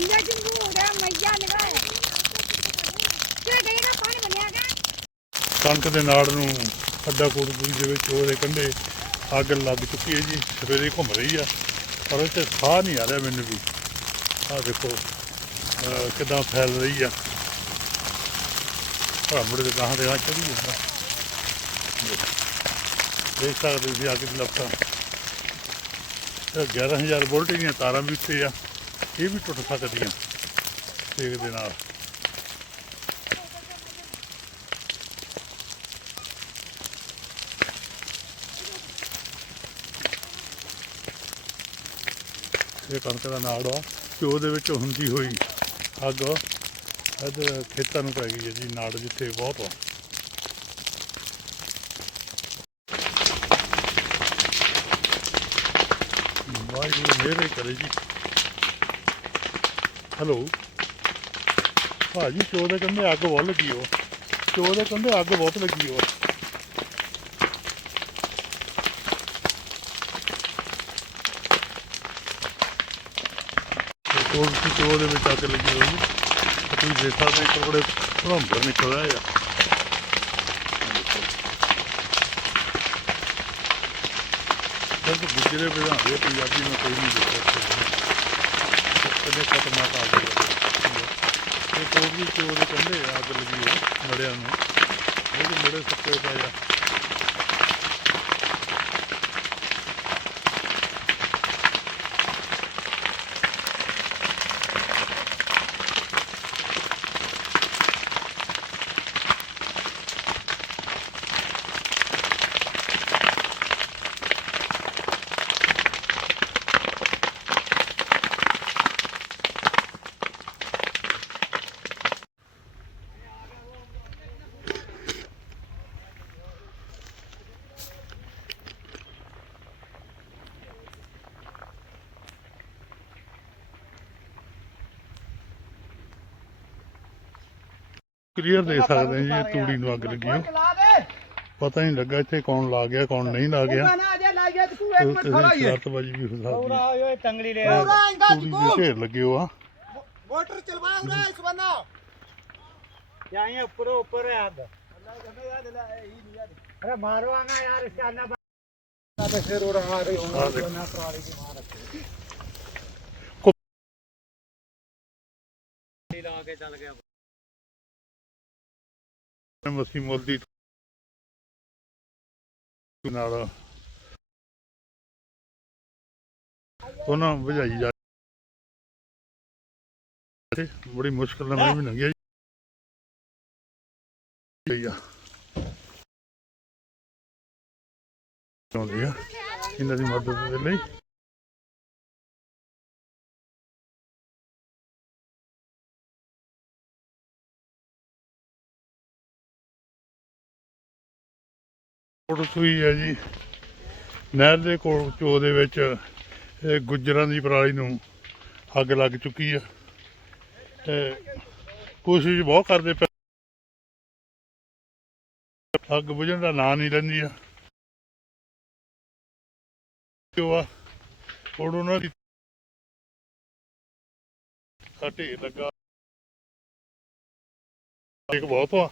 ਜਿੰਦਾ ਜਿੰਦੂ ਹੋ ਗਿਆ ਮਈਆ ਨਿਕਲਿਆ ਕਿਹੜੇ ਗਏ ਨਾ ਪਾਣੀ ਬਣਿਆ ਗਿਆ ਕਣਕ ਦੇ ਨਾੜ ਨੂੰ ਅੱਡਾ ਕੋਟਪੁਰੀ ਦੇ ਵਿੱਚ ਉਹਦੇ ਕੰਢੇ ਅੱਗ ਲੱਗ ਚੁੱਕੀ ਹੈ ਜੀ, ਸਵੇਰੇ ਘੁੰਮ ਰਹੀ ਆ, ਪਰ ਉਹ 'ਚ ਸਾਹ ਨਹੀਂ ਆ ਰਿਹਾ ਮੈਨੂੰ ਵੀ। ਆਹ ਦੇਖੋ, ਅਹ ਕਿੱਦਾਂ ਫੈਲ ਰਹੀ ਆ। ਭਰਾਮੜੇ ਦੇ ਗਾਹਾਂ ਦੇ ਗਾਹਾਂ ਚੜੀ ਜਾਂਦਾ ਦੇਖ ਸਕਦੇ ਤੁਸੀਂ ਅੱਗ ਦੀ ਲਪਟਾਂ। ਇਹ 11000 ਵੋਲਟ ਦੀਆਂ ਤਾਰਾਂ ਵੀ ਉੱਤੇ ਆ। ਇਹ ਵੀ ਟੁੱਟ ਸਕਦੀਆਂ ਸੇਕ ਦੇ ਨਾਲ। ਇਹ ਕਣਕ ਦਾ ਨਾੜ ਆ ਤੇ ਉਹਦੇ ਵਿੱਚ ਹੁੰਦੀ ਹੋਈ ਅੱਗ ਇੱਧਰ ਖੇਤਾਂ ਨੂੰ ਪੈ ਗਈ ਹੈ ਜੀ, ਨਾੜ ਜਿੱਥੇ ਬਹੁਤ ਆ। ਵਾਹਿਗੁਰੂ, ਮਿਹਰ ਕਰੇ ਜੀ। ਹੈਲੋ। ਭਾਜੀ ਚੋ ਦੇ ਕਹਿੰਦੇ ਅੱਗ ਬਹੁਤ ਲੱਗੀ ਉਹ ਚੋ ਦੇ ਕਹਿੰਦੇ ਅੱਗ ਬਹੁਤ ਲੱਗੀ ਉਹ ਕੋਲ ਸੀ ਚੋ ਦੇ ਵਿੱਚ ਅੱਗ ਲੱਗੀ ਹੋਈ। ਹੈ ਤੇ ਤੁਸੀਂ ਦੇਖ ਸਕਦੇ ਹੋ ਟੁਕੜੇ ਭਰੰਬਰ ਨਿਕਲ ਰਿਹਾ ਆ ਗੁਜਰੇ ਵਿਧਾਨ ਦੇ ਪੰਜਾਬੀ ਨੂੰ ਕੋਈ ਨਹੀਂ ਦੇਖਦਾ ਕਦੇ ਖਤਰਨਾਕ ਆ ਗਿਆ ਇਹ ਕੋਗੀ ਚੋ ਦੇ ਕਹਿੰਦੇ ਅੱਗ ਲੱਗੀ ਹੋਈ ਮੜਿਆਂ ਨੂੰ। ਉਹਦੇ ਮੜੇ ਸੱਤੇ ਪਏ ਆ। ਕਲੀਅਰ ਦੇ ਸਕਦੇ ਹਾਂ ਜੀ ਇਹ ਤੂੜੀ ਨੂੰ ਅੱਗ ਲੱਗੀ ਹੈ ਚਲਾ ਦੇ ਪਤਾ ਨਹੀਂ ਲੱਗਾ ਇੱਥੇ ਕੌਣ ਲਾ ਗਿਆ ਕੌਣ ਨਹੀਂ ਲਾ ਗਿਆ ਨਾ ਜੇ ਲਾਈ ਗਿਆ ਤੂੰ ਇੱਕ ਤੇ ਮਿੰਟ ਖੜਾ ਹੀ ਹੈ ਸ਼ਰਾਰਤਬਾਜ਼ੀ ਵੀ ਹੋ ਸਕਦੀ ਪੂਰਾ ਹੈ ਓਏ ਟੰਗਲੀ ਲੈ ਪੂਰਾ ਪੂਰਾ ਤੂੜੀ ਦੇ ਢੇਰ ਲੱਗੇ ਹੋ ਆ मोटर चलवा उरा इस बना यहाँ ये ऊपर ऊपर है आग अरे मारो आना यार इसका अन्ना फिर उड़ा आ रही आ देखो। ना ट्राली की मार रखी ला के चल गया ਮਸੀ ਮੁੱਲ ਨਾਲ ਉਹਨਾਂ ਵਜਾਈ ਜਾ ਬੜੀ ਮੁਸ਼ਕਲ ਨਾਲ ਮੈਨੂੰ ਵੀ ਲੰਘਿਆ ਆ। ਆਉਂਦੇ ਆ। ਇਹਨਾਂ ਦੀ ਮਦਦ ਦੇ ਲਈ। ਫੋਟੋ ਸੂਈ ਹੈ ਜੀ। ਨਹਿਰ ਦੇ ਕੋਲ ਚੋ ਦੇ ਵਿੱਚ ਇਹ ਗੁੱਜਰਾਂ ਦੀ ਪਰਾਲੀ ਨੂੰ ਅੱਗ ਲੱਗ ਚੁੱਕੀ ਆ। ਤੇ ਕੋਸ਼ਿਸ਼ ਬਹੁਤ ਕਰਦੇ ਪਏ। ਅੱਗ ਬੁਝਣ ਦਾ ਨਾਂ ਨਹੀਂ ਲੈਂਦੀ ਆ। ਕਿਉਂ ਆ, ਹੁਣ ਉਹਨਾਂ ਦੀ ਆ ਢੇਰ ਲੱਗਾ। ਇੱਕ ਬਹੁਤ ਆ।